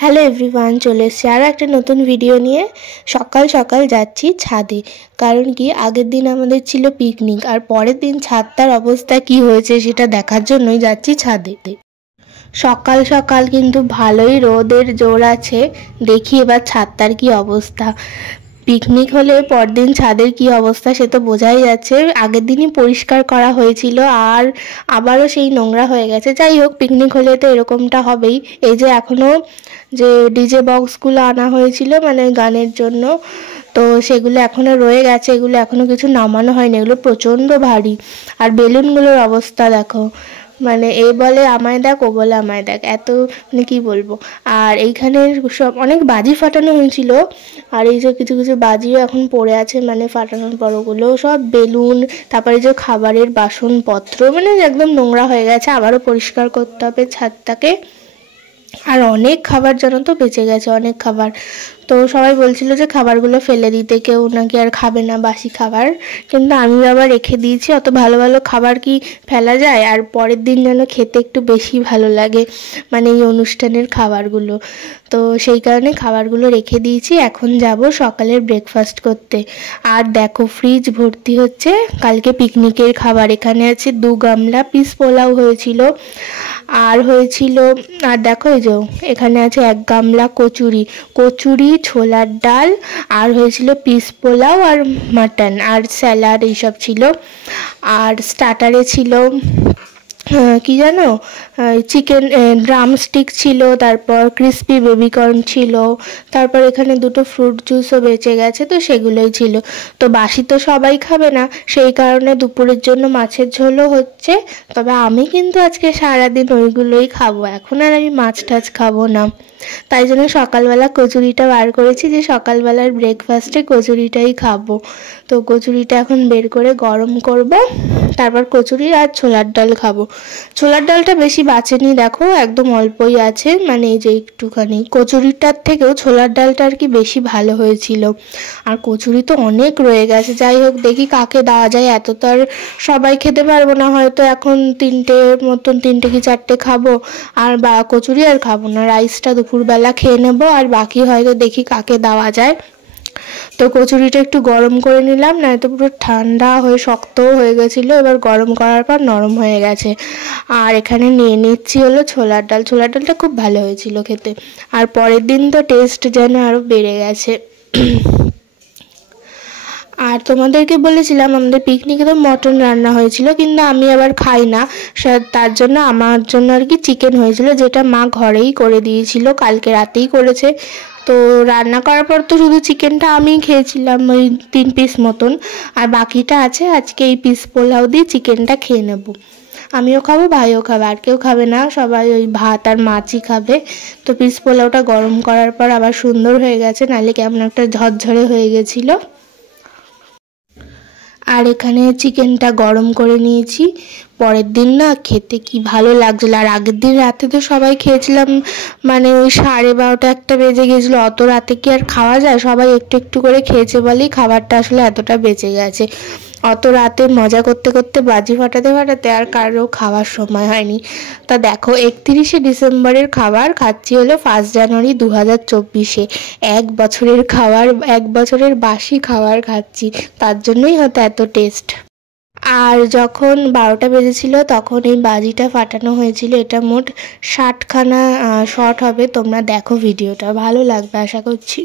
Hello everyone, চলে এসেছি আরও একটা নতুন ভিডিও নিয়ে। সকাল সকাল যাচ্ছি ছাদে, কারণ কি আগের দিন আমাদের ছিল পিকনিক, আর পরের দিন ছাদটার অবস্থা কি হয়েছে সেটা দেখার জন্যই যাচ্ছি ছাদে। সকাল সকাল কিন্তু ভালোই রোদের জোর আছে, দেখি এবার ছাদটার কি অবস্থা। পিকনিক হলে পরদিন ছাদের কি অবস্থা সে তো বোঝাই যাচ্ছে। আগের দিনই পরিষ্কার করা হয়েছিল আর আবারও সেই নোংরা হয়ে গেছে। যাই হোক, পিকনিক হলে তো এরকমটা হবেই। এই যে এখনও যে ডিজে বক্সগুলো আনা হয়েছিল মানে গানের জন্য, তো সেগুলো এখনও রয়ে গেছে, এগুলো এখনও কিছু নামানো হয়নি, এগুলো প্রচণ্ড ভারী। আর বেলুনগুলোর অবস্থা দেখো, মানে এ বলে আমায় দেখ, ও বলে আমায় দেখ, এত মানে কী বলবো। আর এইখানে সব অনেক বাজি ফাটানো হয়েছিল, আর এই যে কিছু কিছু বাজিও এখন পড়ে আছে, মানে ফাটানোর পরগুলো সব বেলুন। তারপরে যে খাবারের বাসনপত্র মানে একদম নোংরা হয়ে গেছে, আবারও পরিষ্কার করতে হবে ছাদটাকে। আর অনেক খাবার জানো তো বেঁচে গেছে, অনেক খাবার। তো সবাই বলছিল যে খাবারগুলো ফেলে দিতে, কেউ নাকি আর খাবে না বাসি খাবার, কিন্তু আমি আবার রেখে দিয়েছি। অত ভালো ভালো খাবার কি ফেলা যায়? আর পরের দিন যেন খেতে একটু বেশি ভালো লাগে, মানে এই অনুষ্ঠানের খাবারগুলো। তো সেই কারণে খাবারগুলো রেখে দিয়েছি। এখন যাব সকালের ব্রেকফাস্ট করতে। আর দেখো ফ্রিজ ভর্তি হচ্ছে কালকে পিকনিকের খাবার। এখানে আছে 2 গামলা পিস পোলাও হয়েছিল, আর হয়েছিল, আর দেখো এই যে এখানে আছে 1 গামলা কচুরি, ছোলার ডাল, আর হয়েছিল পিস পোলাও আর মাটন আর স্যালাড, এইসব ছিল। আর স্টার্টারে ছিল কি জানো, চিকেন ড্রামস্টিক ছিল, তারপর ক্রিস্পি বেবিকর্ন ছিল, তারপর এখানে 2টো ফ্রুট জুসও বেঁচে গেছে, তো সেগুলোই ছিল। তো বাসি তো সবাই খাবে না, সেই কারণে দুপুরের জন্য মাছের ঝোলও হচ্ছে। তবে আমি কিন্তু আজকে সারাদিন ওইগুলোই খাবো, এখন আর আমি মাছ টাছ খাবো না। তাই জন্য সকালবেলা কচুরিটা বার করেছি, যে সকালবেলার ব্রেকফাস্টে কচুরিটাই খাবো। তো কচুরিটা এখন বের করে গরম করব, তারপর কচুরি আর ছোলার ডাল খাবো। ছোলার ডালটা বেশি বাঁচেনি, দেখো একদম অল্পই আছে, মানে এই যে একটুখানি। কচুরিটার থেকেও ছোলার ডালটা আর কি বেশি ভালো হয়েছিল। আর কচুরি তো অনেক রয়ে গেছে। যাই হোক, দেখি কাকে দেওয়া যায়, এত তো আর সবাই খেতে পারবো না, হয়তো এখন 3টে কি 4টে খাবো, আর কচুরি আর খাবো না। রাইসটা দুপুরবেলা খেয়ে নেবো, আর বাকি হয়তো দেখি কাকে দেওয়া যায়। তো কচুরিটা একটু গরম করে নিলাম, নয়তো পুরো ঠান্ডা হয়ে শক্তও হয়ে গেছিলো, এবার গরম করার পর নরম হয়ে গেছে। আর এখানে নিয়ে নিচ্ছি হলো ছোলার ডালটা খুব ভালো হয়েছিল খেতে। আর পরের দিন তো টেস্ট যেন আরও বেড়ে গেছে। আর তোমাদেরকে বলেছিলাম আমাদের পিকনিকে তো মটন রান্না হয়েছিল, কিন্তু আমি আবার খাই না, তার জন্য আমার জন্য আর কি চিকেন হয়েছিল, যেটা মা ঘরেই করে দিয়েছিল, কালকে রাতেই করেছে। তো রান্না করার পর তো শুধু চিকেনটা আমিই খেয়েছিলাম, ওই 3 পিস মতন, আর বাকিটা আছে। আজকে এই পিস পোলাও দিয়ে চিকেনটা খেয়ে নেব। আমিও খাবো, ভাইও খাবে, আর কেউ খাবে না, সবাই ওই ভাত আর মাছই খাবে। তো পিস পোলাওটা গরম করার পর আবার সুন্দর হয়ে গেছে, নাহলে কেমন একটা ঝরঝরে হয়ে গেছিলো। আর এখানে চিকেনটা গরম করে নিয়েছি। পরের দিন না খেতে কি ভালো লাগছিলো। আর আগের দিন রাতে তো সবাই খেয়েছিলাম, মানে ওই 12:30 1টা বেজে গেছিলো। অত রাতে কি আর খাওয়া যায়? সবাই একটু একটু করে খেয়েছে বলেই খাবারটা আসলে এতটা বেঁচে গেছে। অত রাতে মজা করতে করতে বাজি ফাটাতে আর কারো খাওয়ার সময় হয়নি। তা দেখো 31শে ডিসেম্বরের খাবার খাচ্ছি হলো 1 জানুয়ারি 2024-এ। 1 বছরের খাবার, 1 বছরের বাসি খাবার খাচ্ছি, তার জন্যই হয়তো এত টেস্ট। আর যখন 12টা বেজেছিল তখন এই বাজিটা ফাটানো হয়েছিল। এটা মোট 60খানা শট হবে। তোমরা দেখো ভিডিওটা, ভালো লাগবে আশা করছি।